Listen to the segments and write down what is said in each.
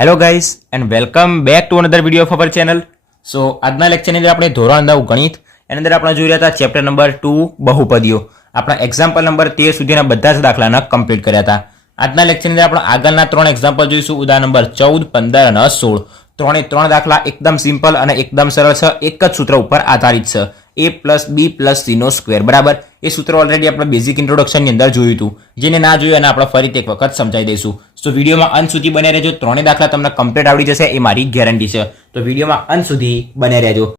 Hello guys and welcome back to another video of our channel. So આજના લેક્ચરની અંદર આપણે ધોરણ 9 ગણિત એની અંદર આપણે જોઈ રહ્યા હતા ચેપ્ટર નંબર 2 બહુપદીઓ. આપણા એક્ઝામ્પલ નંબર 13 સુધીના બધા જ દાખલાના કમ્પ્લીટ કર્યા હતા. આજના લેક્ચરની અંદર આપણે આગળના 3 એક્ઝામ્પલ જોઈશું. ઉદાહરણ નંબર 14, 15 અને 16. ત્રણે ત્રણ દાખલા એકદમ સિમ્પલ અને એકદમ સરળ છે. એક જ સૂત્ર ઉપર આધારિત છે, a plus B plus C નો સ્ક્વેર. બરાબર, એ સૂત્ર ઓલરેડી આપણે બેઝિક ઇન્ટ્રોડક્શનની અંદર જોયું હતું. જેને ના જોયું અને આપણે ફરીથી એક વખત સમજાવી દઈશું. સો વિડીયોમાં અંત સુધી બને રહેજો. ત્રણેય દાખલા તમને કમ્પ્લીટ આવડી જશે એ મારી ગેરંટી છે. તો વિડીયોમાં અંત સુધી બને રહેજો.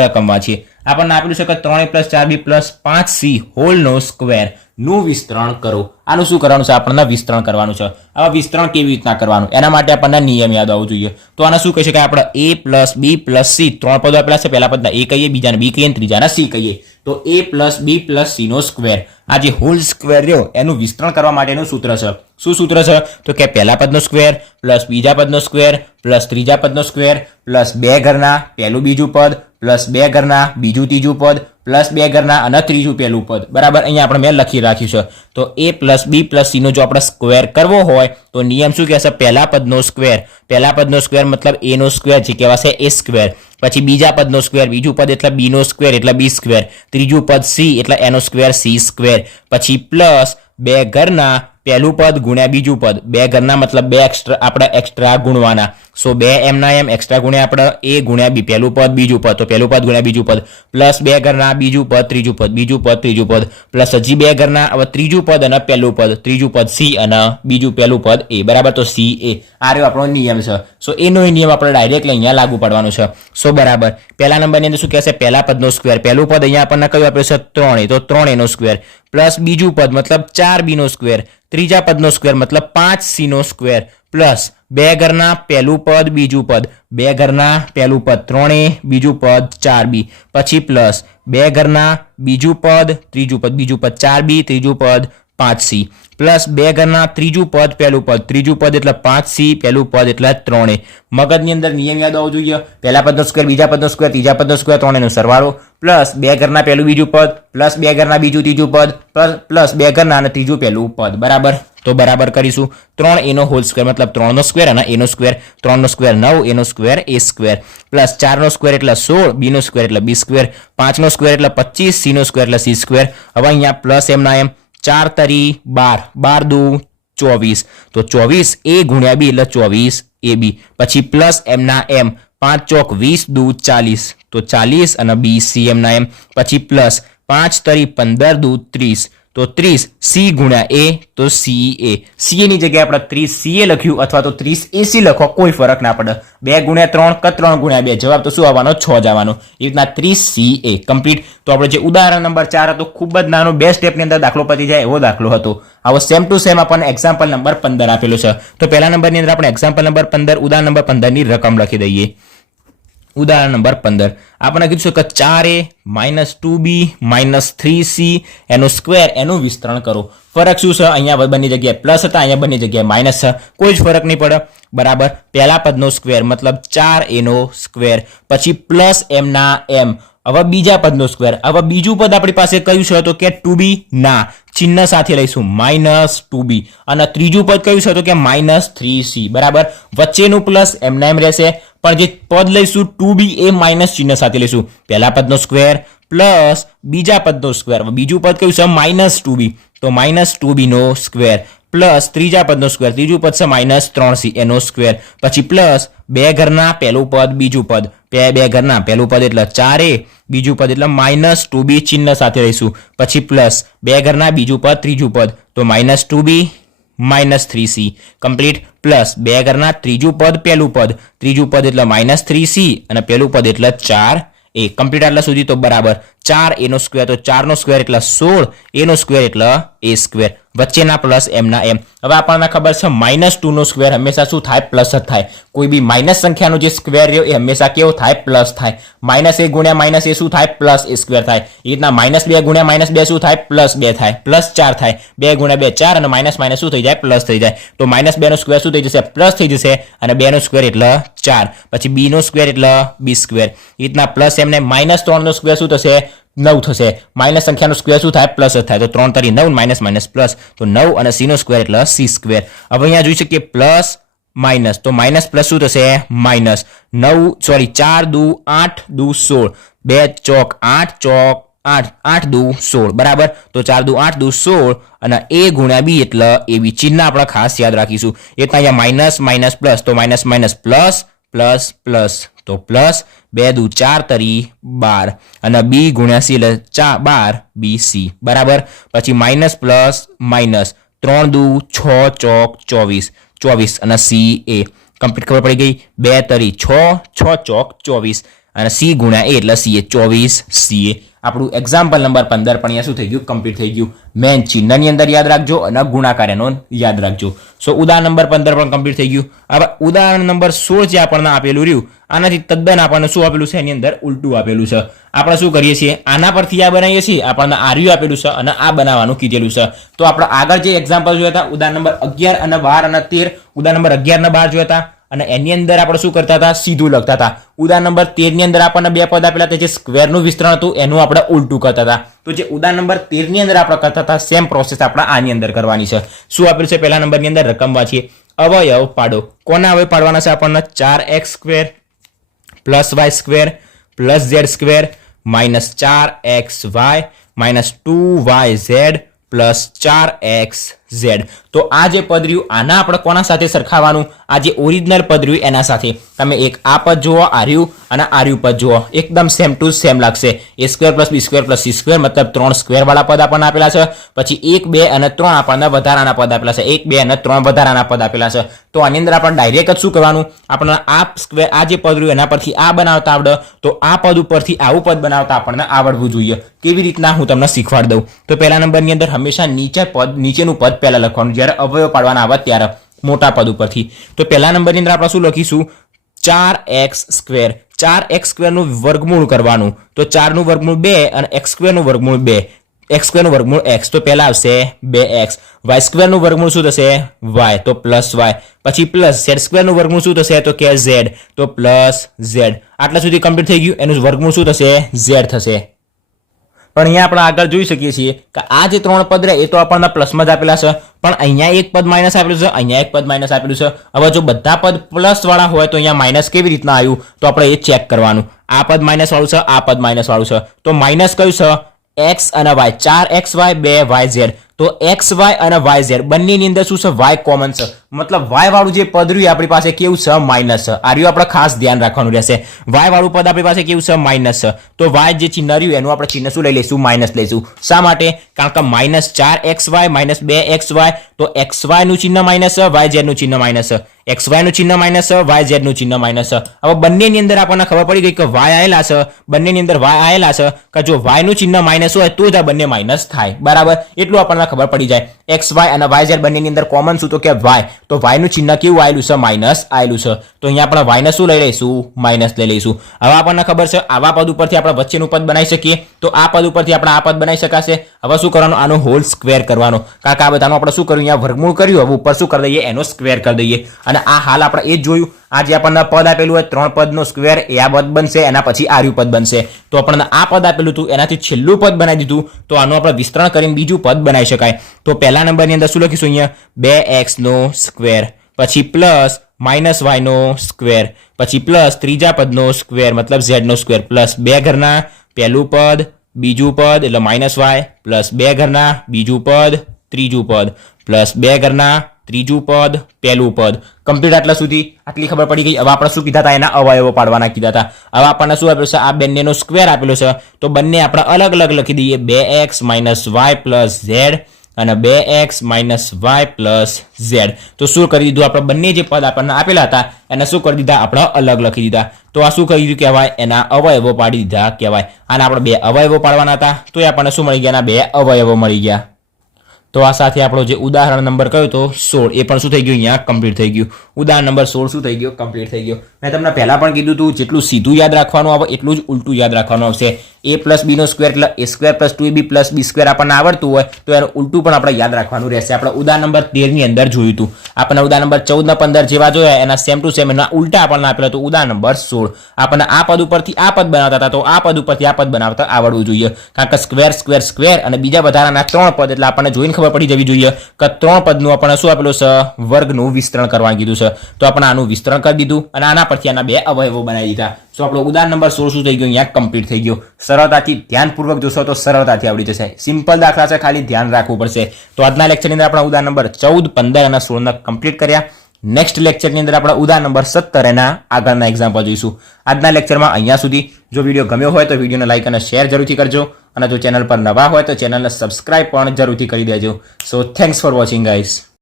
રકમમાં છીએ આપણને આપેલું છે કે 3a plus 4b plus 5c whole નો સ્ક્વેર નું વિસ્તરણ કરો. આનું શું કરવાનું છે? આપણને વિસ્તરણ કરવાનું છે. આવા વિસ્તરણ કેવી રીતના કરવાનું એના માટે આપણને નિયમ યાદ આવવો જોઈએ. તો આને શું કહી શકાય? આપણે a plus b plus c ત્રણ પદો આપેલા છે. પહેલા પદના a કહીએ, બીજાને b કહીએ, ત્રીજાના c કહીએ. તો a plus b plus c નો સ્ક્વેર, આ જે હોલ સ્ક્વેર રહ્યો એનું વિસ્તરણ કરવા માટેનું સૂત્ર છે. શું સૂત્ર છે? તો કે પહેલા પદનો સ્ક્વેર પ્લસ બીજા પદનો સ્ક્વેર પ્લસ ત્રીજા પદનો સ્ક્વેર પ્લસ બે ઘરના પહેલું બીજું પદ પ્લસ બે ઘરના બીજું ત્રીજું પદ પ્લસ બે ઘરના અને ત્રીજું પહેલું પદ. બરાબર, અહીંયા આપણે મેં લખી રાખ્યું છે. તો a plus B plus C નો જો આપણે સ્ક્વેર કરવો હોય તો નિયમ શું કહેશે? પહેલા પદનો સ્ક્વેર, પહેલા પદનો સ્ક્વેર મતલબ a નો સ્ક્વેર જે કહેવાશે a સ્ક્વેર. પછી બીજા પદનો સ્ક્વેર, બીજું પદ એટલે b નો સ્ક્વેર એટલે b સ્ક્વેર. ત્રીજું પદ c એટલે એનો સ્ક્વેર c સ્ક્વેર. પછી પ્લસ બે ઘરના પહેલું પદ ગુણ્યા બીજું પદ. બે ઘરના મતલબ બે આપણે એક્સ્ટ્રા ગુણવાના. સો બે એમ ના એમ એક્સ્ટ્રા ગુણ્યા આપણે a ગુણ્યા b, પહેલું પદ બીજું પદ, તો પહેલું પદ ગુણ્યા બીજું પદ પ્લસ બે ઘરના બીજું પદ ત્રીજું પદ, બીજું પદ ત્રીજું પદ પ્લસ હજી બે ઘરના હવે ત્રીજું પદ અને પહેલું પદ, ત્રીજું પદ c અને બીજું પહેલું પદ a. બરાબર, તો c a આ રહ્યો આપણો નિયમ છે. સો એનો નિયમ આપણે ડાયરેક્ટલી અહીંયા લાગુ પડવાનો છે. સો બરાબર, પહેલા નંબરની અંદર શું કહેશે? પહેલા પદનો સ્ક્વેર, પહેલું પદ અહીંયા આપણને કયું આપ્યું છે? 3a, તો 3a નો સ્ક્વેર પ્લસ બીજું પદ મતલબ 4b નો સ્ક્વેર, ત્રીજા પદનો સ્ક્વેર મતલબ 5c નો સ્ક્વેર પ્લસ બે ઘરના પહેલું પદ બીજું પદ, બે ઘરના પહેલું પદ 3a, બીજું પદ 4b, પછી પ્લસ બે ઘરના બીજું પદ ત્રીજું પદ, બીજું પદ 4b, ત્રીજું પદ 5c પ્લસ બે ઘરના ત્રીજું પદ પહેલું પદ, ત્રીજું પદ એટલે 5c, પહેલું પદ એટલે 3a. મગજની અંદર નિયમ યાદ આવવો જોઈએ. પહેલા પદનો સ્ક્વેર, બીજા પદનો સ્ક્વેર, ત્રીજા પદનો સ્ક્વેર, 3a નો સરવાળો પ્લસ બે ઘરના પહેલું બીજું પદ પ્લસ બે ઘરના બીજું ત્રીજું પદ પ્લસ બે ઘરના અને ત્રીજું પહેલું પદ. બરાબર, તો બરાબર કરીશું. 3a નો હોલ સ્ક્વેર મતલબ 3 નો સ્ક્વેર અને a નો સ્ક્વેર, 3 નો સ્ક્વેર 9, a નો સ્ક્વેર a સ્ક્વેર પ્લસ 4 નો સ્ક્વેર એટલે 16, b નો સ્ક્વેર એટલે b સ્ક્વેર, 5 નો સ્ક્વેર એટલે 25, c નો સ્ક્વેર એટલે c સ્ક્વેર. હવે અહીંયા પ્લસ એમ ના એમ 4 તરી 12, 12 દુ 24, તો 24 a ગુણ્યા b એટલે 24 ab. પછી પ્લસ એમ ના એમ 5 ચોક 20 દુ 40, તો 40 અને b c એમ ના એમ. પછી પ્લસ 5 તરી 15 દુ 30, તો 30 c ગુણ્યા a, તો ca. ca ની જગ્યાએ આપણે 30 ca લખ્યું અથવા તો 30 ac લખો, કોઈ ફરક ના પડે. 2 ગુણ્યા 3 કે 3 ગુણ્યા 2, જવાબ તો શું આવવાનો? 6 જ આવવાનો. એ રીતના 30 ca કમ્પ્લીટ. તો આપણે જે ઉદાહરણ નંબર 4 હતો ખૂબ જ નાનો, 2 સ્ટેપની અંદર દાખલો પતી જાય એવો દાખલો હતો. આવો સેમ ટુ સેમ આપણને એક્ઝામ્પલ નંબર 15 આપેલો છે. તો પહેલા નંબરની અંદર આપણે એક્ઝામ્પલ નંબર 15 ઉદાહરણ નંબર 15 ની રકમ લખી દઈએ. ઉદાહરણ નંબર 15 આપણે કીધું છે કે 4a minus 2b minus 3c એનો સ્ક્વેર એનું વિસ્તરણ કરો. ફરક શું છે? અહીંયા બંને જગ્યાએ પ્લસ હતા, અહીંયા બંને જગ્યાએ માઇનસ છે, કોઈ જ ફરક નહીં પડે. બરાબર, પહેલા પદનો સ્ક્વેર મતલબ 4a નો સ્ક્વેર, પછી પ્લસ એમ ના એમ. હવે બીજા પદનો સ્ક્વેર, હવે બીજું પદ આપણી પાસે કયું છે? તો કે 2b, ના ચિહ્ન સાથે લઈશું માઇનસ 2b. અને ત્રીજું પદ કયું છે? તો કે માઇનસ 3c. બરાબર, વચ્ચેનું પ્લસ એમ ના એમ રહેશે, પણ જે પદ લઈશું 2b એ માઇનસ ચિહ્ન સાથે લઈશું. પહેલા પદનો સ્ક્વેર પ્લસ બીજા પદનો સ્ક્વેર, બીજું પદ કયું છે? માઇનસ 2b, તો માઇનસ 2b નો સ્ક્વેર પ્લસ ત્રીજા પદનો સ્ક્વેર, ત્રીજું પદ છે માઇનસ 3c એનો સ્ક્વેર. પછી પ્લસ બે ઘરના પહેલું પદ બીજું પદ, બે ઘરના પહેલું પદ એટલે 4a, બીજું પદ એટલે માઇનસ 2b ચિહ્ન સાથે લઈશું. પછી પ્લસ બે ઘરના બીજું પદ ત્રીજું પદ, તો minus 2b minus 3c complete. Plus બે ઘરના ત્રીજું પદ પહેલું પદ, ત્રીજું પદ એટલે માઇનસ 3c અને પહેલું પદ એટલે 4a કમ્પ્લીટ. આટલા સુધી તો બરાબર. 4a નો સ્ક્વેર, તો 4 નો સ્ક્વેર એટલે 16, a નો સ્ક્વેર એટલે a સ્ક્વેર, વચ્ચેના પ્લસ એમ ના એમ. હવે આપણને ખબર છે માઇનસ 2 નો સ્ક્વેર હંમેશા શું થાય? પ્લસ જ થાય. કોઈ બી માઇનસ સંખ્યાનો જે સ્ક્વેર રહ્યો એ હંમેશા કેવો થાય? પ્લસ થાય. માઇનસ a ગુણ્યા માઇનસ a શું થાય? પ્લસ a સ્ક્વેર થાય. એ રીતના માઇનસ 2 ગુણ્યા માઇનસ 2 શું થાય? પ્લસ 2 થાય. પ્લસ 4 થાય. 2 ગુણ્યા 2 4 અને માઇનસ માઇનસ શું થઈ જાય? પ્લસ થઈ જાય. તો માઇનસ 2 નો સ્ક્વેર શું થઈ જશે? પ્લસ થઈ જશે. અને 2 નો સ્ક્વેર એટલે 4, પછી b નો સ્ક્વેર એટલે b સ્ક્વેર. એ રીતના પ્લસ એમને માઇનસ 3 નો સ્ક્વેર શું થશે? 9 થશે. માઇનસ સંખ્યાનો સ્ક્વેર શું થાય? પ્લસ જ થાય. તો 3 તરી 9 માઇનસ માઇનસ પ્લસ. તો 9 અને c નો સ્ક્વેર એટલે c સ્ક્વેર. હવે અહીંયા જોઈ શકીએ પ્લસ માઇનસ. તો માઇનસ પ્લસ શું થશે? માઇનસ 4 દુ 8 દુ 16. 2 ચોક 8 ચોક 8 8 દુ 16 બરાબર. તો 4 દુ 8 દુ 16 અને a ગુણ્યા b એટલે ab. ચિહ્ન આપણે ખાસ યાદ રાખીશું. એટલે અહીંયા માઇનસ માઇનસ પ્લસ. તો minus minus plus plus plus. તો પ્લસ 2 દુ 4 તરી 12 અને b ગુણ્યા c એટલે 12 bc બરાબર. પછી માઇનસ પ્લસ માઇનસ 3 દુ 6 ચોક 24 24 અને c a કમ્પ્લીટ ખબર પડી ગઈ. 2 તરી 6 6 ચોક 24 અને c ગુણ્યા a એટલે c 24 c a. આપણું એક્ઝામ્પલ નંબર 15 પણ અહીંયા શું થઈ ગયું? કમ્પ્લીટ થઈ ગયું. મેન ચિહ્નની અંદર યાદ રાખજો અને ગુણાકાર એનો યાદ રાખજો. સો ઉદાહરણ નંબર 15 પણ કમ્પ્લીટ થઈ ગયું. હવે ઉદાહરણ નંબર 16 જે આપણને આપેલું રહ્યું આનાથી તદ્દન આપણને શું આપેલું છે? એની અંદર ઉલટું આપેલું છે. આપણે શું કરીએ છીએ? આના પરથી આ બનાવીએ છીએ. આપણને આર્યું આપેલું છે અને આ બનાવવાનું કીધેલું છે. તો આપણે આગળ જે એક્ઝામ્પલ જોયા હતા ઉદાહરણ નંબર 11 અને 12 અને 13, ઉદાહરણ નંબર 11 અને 12 જોયા હતા અને એની અંદર આપણે શું કરતા હતા? સીધું લખતા હતા. ઉદાહરણ નંબર 13 ની અંદર આપણને બે પદ આપેલા હતા. જે સ્ક્વેરનું વિસ્તરણ હતું એનું આપણે ઉલટું કરતા હતા. તો જે ઉદાહરણ નંબર 13 ની અંદર આપણે કરતા હતા સેમ પ્રોસેસ આપણે આની અંદર કરવાની છે. શું આપેલું છે? પહેલા નંબરની અંદર રકમ વાંચીએ. અવયવ પાડો. કોના અવયવ પાડવાના છે આપણને? 4x square plus y square plus z square minus 4xy minus 2yz plus 4xz. તો આ જે પદ રહ્યું આના આપણે કોના સાથે સરખાવવાનું? આ જે ઓરિજિનલ પદ રહ્યું એના સાથે. તમે એક આ પદ જુઓ, આ રહ્યું અને આ રહ્યું પદ જુઓ, એકદમ સેમ ટુ સેમ લાગશે. a square plus b square plus c square મતલબ 3 સ્ક્વેર વાળા પદ આપણને આપેલા છે. પછી 1 2 અને 3 આપણને વધારાના પદ આપેલા છે. 1 2 અને 3 વધારાના પદ આપેલા છે. તો આની અંદર આપણે ડાયરેક્ટ જ શું કરવાનું? આપણને આ સ્ક્વેર આ જે પદ રહ્યું એના પરથી આ બનાવતા આવડે તો આ પદ ઉપરથી આવું પદ બનાવતા આપણને આવડવું જોઈએ. કેવી રીતના હું તમને શીખવાડી દઉં. તો પહેલા નંબરની અંદર હંમેશા નીચેનું પદ પહેલા લખવાનું જ્યારે અવયવ પાડવાના આવે ત્યારે મોટા પદ ઉપરથી. તો પહેલા નંબરની અંદર આપણે શું લખીશું? 4x square. 4x સ્ક્વેરનું વર્ગમૂળ કરવાનું. તો 4 નું વર્ગમૂળ 2 અને x સ્ક્વેરનું વર્ગમૂળ 2. x સ્ક્વેરનું વર્ગમૂળ x. તો પહેલા આવશે 2x. y સ્ક્વેરનું વર્ગમૂળ શું થશે? y. તો પ્લસ y. પછી પ્લસ z સ્ક્વેરનું વર્ગમૂળ શું થશે? તો કે z. તો પ્લસ z. આટલા સુધી કમ્પ્લીટ થઈ ગયું. એનું વર્ગમૂળ શું થશે? z થશે. પણ અહીંયા આપણે આગળ જોઈ શકીએ છીએ કે આ જે 3 પદ રહે એ તો આપણને પ્લસમાં જ આપેલા છે. પણ અહીંયા એક પદ માઇનસ આપેલું છે, અહીંયા એક પદ માઇનસ આપેલું છે. હવે જો બધા પદ પ્લસ વાળા હોય તો અહીંયા માઇનસ કેવી રીતના આવ્યું? તો આપણે એ ચેક કરવાનું. આ પદ માઇનસ વાળું છે, આ પદ માઇનસ વાળું છે. તો માઇનસ કયું છે? x અને y. 4xy 2yz. તો xy અને yz બંનેની અંદર શું છે? y કોમન છે. મતલબ y વાળું જે પદ રહ્યું આપણી પાસે કેવું છે? માઇનસ છે. આ રહ્યું આપણે ખાસ ધ્યાન રાખવાનું રહેશે. y વાળું પદ આપણી પાસે કેવું છે? માઇનસ છે. તો y જે ચિહ્ન રહ્યું એનું આપણે ચિહ્ન શું લઈ લઈશું? માઇનસ લઈશું. શા માટે? કારણ કે માઇનસ 4xy માઇનસ 2xy. તો xy નું ચિહ્ન માઇનસ છે, yz નું ચિહ્ન માઇનસ છે. xy નું ચિહ્ન માઇનસ છે, yz નું ચિહ્ન માઇનસ છે. હવે બંનેની અંદર આપણને ખબર પડી ગઈ કે y આયેલા છે, બંનેની અંદર y આયેલા છે કે જો y નું ચિહ્ન માઇનસ હોય તો જ આ બંને માઇનસ થાય. બરાબર? એટલું આપણને ખબર પડી જાય. xy અને yz બંનેની અંદર કોમન શું? તો કે y. તો y નું ચિહ્ન કેવું આયેલું છે? માઇનસ આયેલું છે. તો અહીંયા આપણે y ને શું લઈ લઈશું? માઇનસ લઈ લઈશું. હવે આપણને ખબર છે આવા પદ ઉપરથી આપણે વચ્ચેનું પદ બનાવી શકીએ. તો આ પદ ઉપરથી આપણે આ પદ બનાવી શકાશે. હવે શું કરવાનું? આનો હોલ સ્ક્વેર કરવાનો. કારણ કે આ બધાનો આપણે શું કર્યું? અહીંયા વર્ગમૂળ કર્યું. હવે ઉપર શું કરી દઈએ? એનો સ્ક્વેર કરી દઈએ. અને આ હાલ આપણે એ જ જોયું. આ જે આપણને પદ આપેલું હોય 3 પદનો સ્ક્વેર એ આ પદ બનશે, એના પછી આર્યું પદ બનશે. તો આપણને આ પદ આપેલું હતું એનાથી છેલ્લું પદ બનાવી દીધું. તો આનું આપણે વિસ્તરણ કરીને બીજું પદ બનાવી શકાય. તો પહેલા નંબરની અંદર શું લખીશું? અહીંયા 2x નો સ્ક્વેર પછી પ્લસ માઇનસ y નો સ્ક્વેર પછી પ્લસ ત્રીજા પદનો સ્ક્વેર મતલબ z નો સ્ક્વેર પ્લસ 2 ઘરના પહેલું પદ બીજું પદ એટલે માઇનસ y પ્લસ 2 ઘરના બીજું પદ ત્રીજું પદ પ્લસ 2 ઘરના ત્રીજું પદ પહેલું પદ. કમ્પ્લીટ આટલા સુધી આટલી ખબર પડી ગઈ. હવે આપણે શું કીધા હતા? એના અવયવો પાડવાના કીધા હતા. હવે આપણને શું આપેલું છે? આ બંનેનો સ્ક્વેર આપેલો છે. તો બંને આપણે અલગ અલગ લખી દઈએ. 2x minus y plus z અને 2x minus y plus z. તો શું કરી દીધું? આપણે બંને જે પદ આપણને આપેલા હતા એને શું કરી દીધા? આપણે અલગ લખી દીધા. તો આ શું કરી દીધું કહેવાય? એના અવયવો પાડી દીધા કહેવાય. આના આપણે 2 અવયવો પાડવાના હતા તો એ આપણને શું મળી ગયા? એના 2 અવયવો મળી ગયા. તો આ સાથે આપણો જે ઉદાહરણ નંબર કયો તો 16 એ પણ શું થઈ ગયું? અહીંયા કમ્પ્લીટ થઈ ગયું. ઉદાહરણ નંબર 16 શું થઈ ગયો? કમ્પ્લીટ થઈ ગયો. મેં તમને પહેલાં પણ કીધું હતું જેટલું સીધું યાદ રાખવાનું આવે એટલું જ ઉલટું યાદ રાખવાનું આવશે. a + b નો સ્ક્વેર એટલે a² + 2ab + b² આપણને આવડતું હોય તો એનું ઉલટું પણ આપણે યાદ રાખવાનું રહેશે. આપણે ઉદાહરણ નંબર 13 ની અંદર જોયું હતું. આપણને ઉદાહરણ નંબર 14 ને 15 જેવા જોયા એના સેમ ટુ સેમ એના ઉલટા આપણને આપેલા હતું. ઉદાહરણ નંબર 16 આપણને આ પદ ઉપરથી આ પદ બનાવતા હતા તો આ પદ ઉપરથી આ પદ બનાવતા આવડવું જોઈએ. કારણ કે સ્ક્વેર સ્ક્વેર સ્ક્વેર અને બીજા વધારાના 3 પદ એટલે આપણને જોઈને ખબર પડી જવી જોઈએ કે 3 પદનું આપણને શું આપેલું છે? વર્ગનું વિસ્તરણ કરવાનું કીધું છે. તો આપણે આનું વિસ્તરણ કરી દીધું અને આના પરથી આના 2 અવયવો બનાવી દીધા. સો આપણો ઉદાહરણ નંબર 16 શું થઈ ગયો? અહીંયા કમ્પ્લીટ થઈ ગયો. સરળતાથી ધ્યાનપૂર્વક જોશો તો સરળતાથી આવડી જશે. સિમ્પલ દાખલા છે, ખાલી ધ્યાન રાખવું પડશે. તો આજના લેક્ચરની અંદર આપણે ઉદાહરણ નંબર 14, 15 અને 16 કમ્પ્લીટ કર્યા. નેક્સ્ટ લેક્ચરની અંદર આપણે ઉદાહરણ નંબર 17 એના આગળના એક્ઝામ્પલ જોઈશું. આજના લેક્ચરમાં અહીંયા સુધી. જો વિડીયો ગમ્યો હોય તો વિડીયોને લાઈક અને શેર જરૂરથી કરજો અને જો ચેનલ પર નવા હોય તો ચેનલને સબસ્ક્રાઇબ પણ જરૂરથી કરી દેજો. સો થેન્ક્સ ફોર વોચિંગ ગાઈઝ.